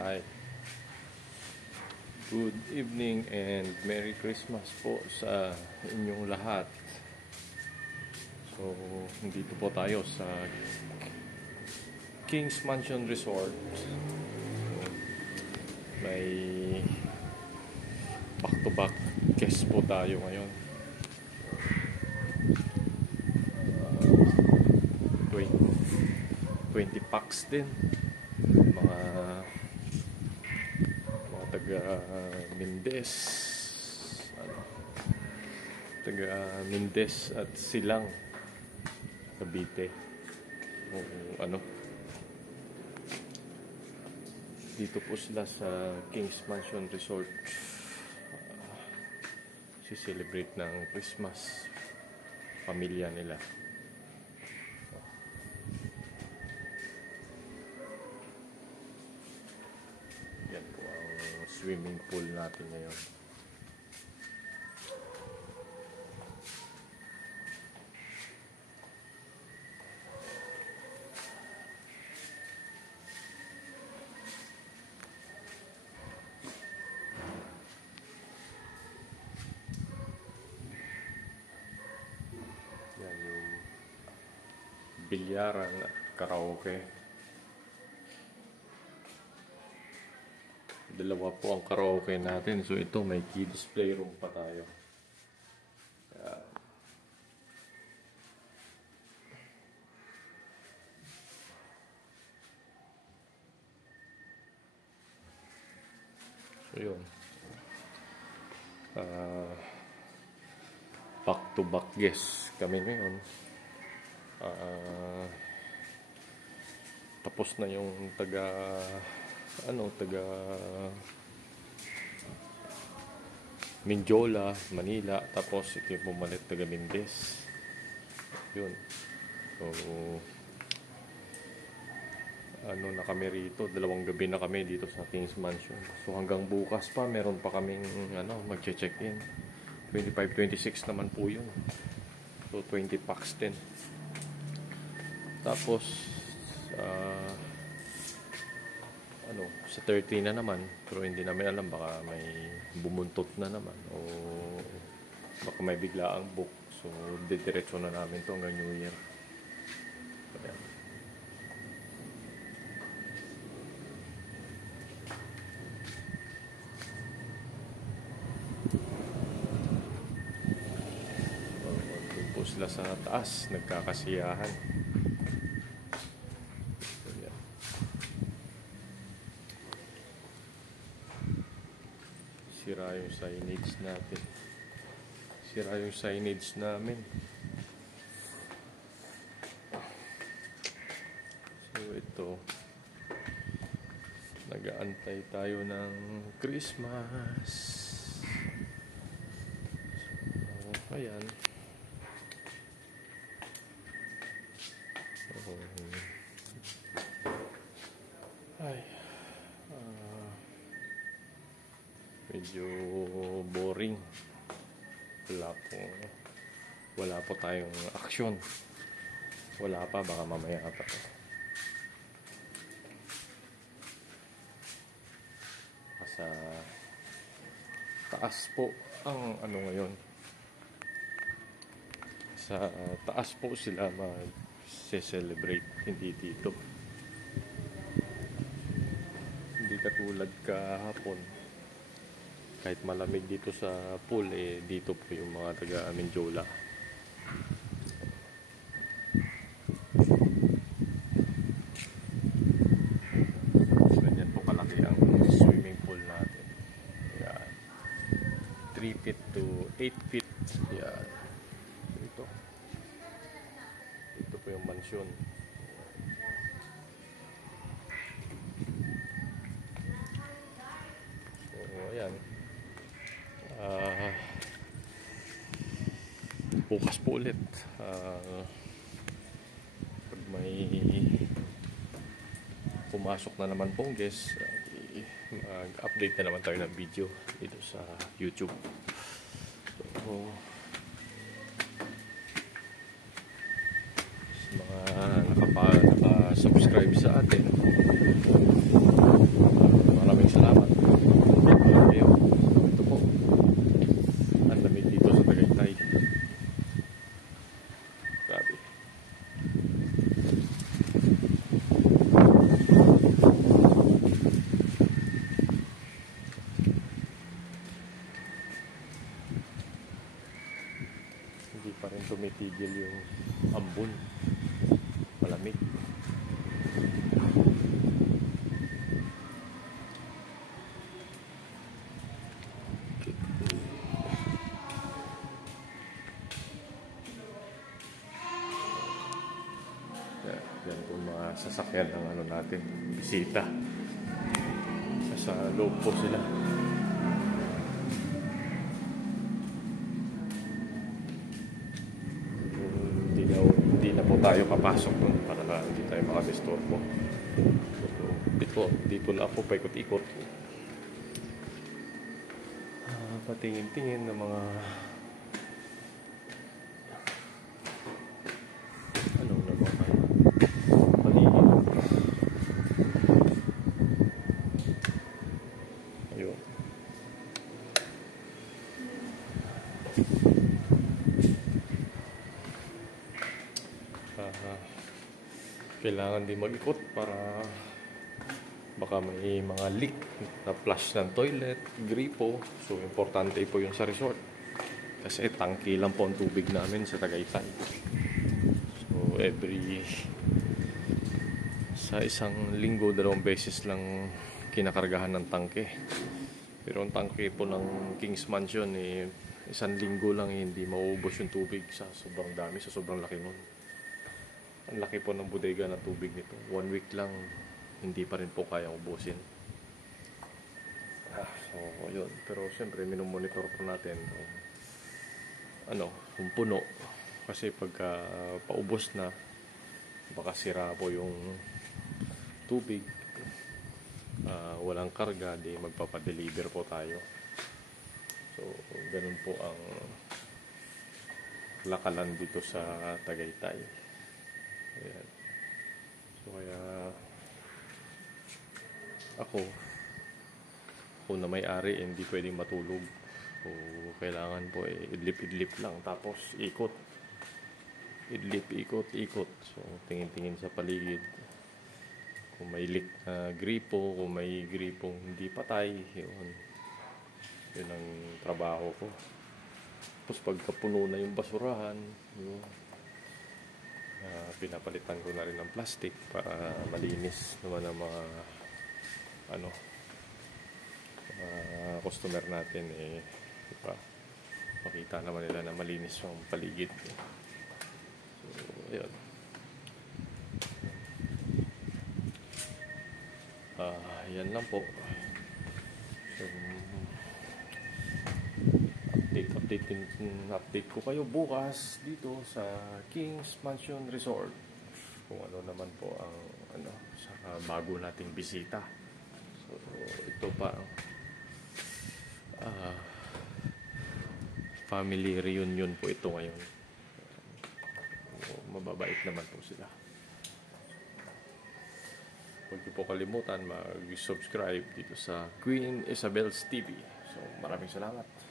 Hi. Good evening and Merry Christmas po sa inyong lahat. So, nandito po tayo sa King's Mansion Resort. May back-to-back guest po tayo ngayon. 20 packs din. Mga taga Mindes, taga Mindes at Silang, Cavite, o dito po sila sa King's Mansion Resort. Si-celebrate ng Christmas, pamilya nila. Yan po ang swimming pool natin ngayon. Yan yung bilyaran at karaoke. Dalawa po ang karaoke natin. So ito, may kids playroom pa tayo. So yun. Back to back guest kami ngayon. Tapos na yung taga Mindiola, Manila, tapos ito yung pumalit taga Mindes. Yun. So na kami rito, 2 gabi na kami dito sa King's Mansion. So hanggang bukas pa meron pa kaming magche-check-in. 25-26 naman po yun. So 20 packs din. Tapos sa 30 na naman, pero hindi namin alam, baka may bumuntot na naman o baka may biglaang book. So didiretso na namin to hanggang New Year. Ayan. Doon po sila sa taas, nagkakasiyahan. Sira yung signage natin. Sira yung signage namin. So ito, nag-aantay tayo ng Christmas. So ayan. Medyo boring. Wala po tayong action. Wala pa, baka mamaya pa. Sa taas po ang ngayon. Sa taas po sila mag-celebrate, hindi dito. Hindi katulad kahapon. Kahit malamig dito sa pool, dito po yung mga taga Mindiola. Ganyan po kalaki ang swimming pool natin. Yan. 3 feet to 8 feet. Yan. Ito po yung mansyon. So, ayan. Bukas po ulit pag may pumasok na naman pong guest, mag-update na naman tayo ng video dito sa YouTube. So, sa mga nakasubscribe sa atin, tumigil yung ambon. Malamig. Yan po mga sasakyan ng ano natin, bisita. Sa loob po sila. Hindi na po tayo papasok doon para hindi tayo makadisturbo. Dito na ako paikot-ikot. Patingin-tingin ng mga kailangan din mag-ikot para baka may mga leak na flush ng toilet, gripo. So importante po yung sa resort kasi tangki lang po ang tubig namin sa Tagaytay. So sa isang linggo 2 beses lang kinakargahan ng tangke. Pero ang tangke po ng King's Mansion isang linggo lang hindi mauubos yung tubig sa sobrang dami, sa sobrang laki nun. Ang laki po ng bodega ng tubig nito. 1 week lang, hindi pa rin po kayang ubusin. So, yun. Pero siyempre, minomonitor po natin kung puno. Kasi pagka paubos na, baka sira po yung tubig. Walang karga, di magpapadeliver po tayo. So, ganun po ang lakalan dito sa Tagaytay. Ayan. So kaya ako na may-ari hindi pwedeng matulog. So kailangan po idlip-idlip lang tapos ikot. Ikot. So tingin-tingin sa paligid. Kung may leak na gripo, kung may gripong hindi patay, yun ang trabaho ko. Tapos pagkapuno na yung basurahan, pinapalitan ko na rin ng plastic para malinis naman ang mga customer natin diba? Makita naman nila na malinis yung paligid. So ayun, yan lang po. So update ko kayo bukas dito sa King's Mansion Resort kung ano naman po ang sa bago nating bisita. So ito pa family reunion po ito ngayon. Mababait naman po sila. Huwag niyo po kalimutan mag-subscribe dito sa Queen Isabel's TV. So maraming salamat.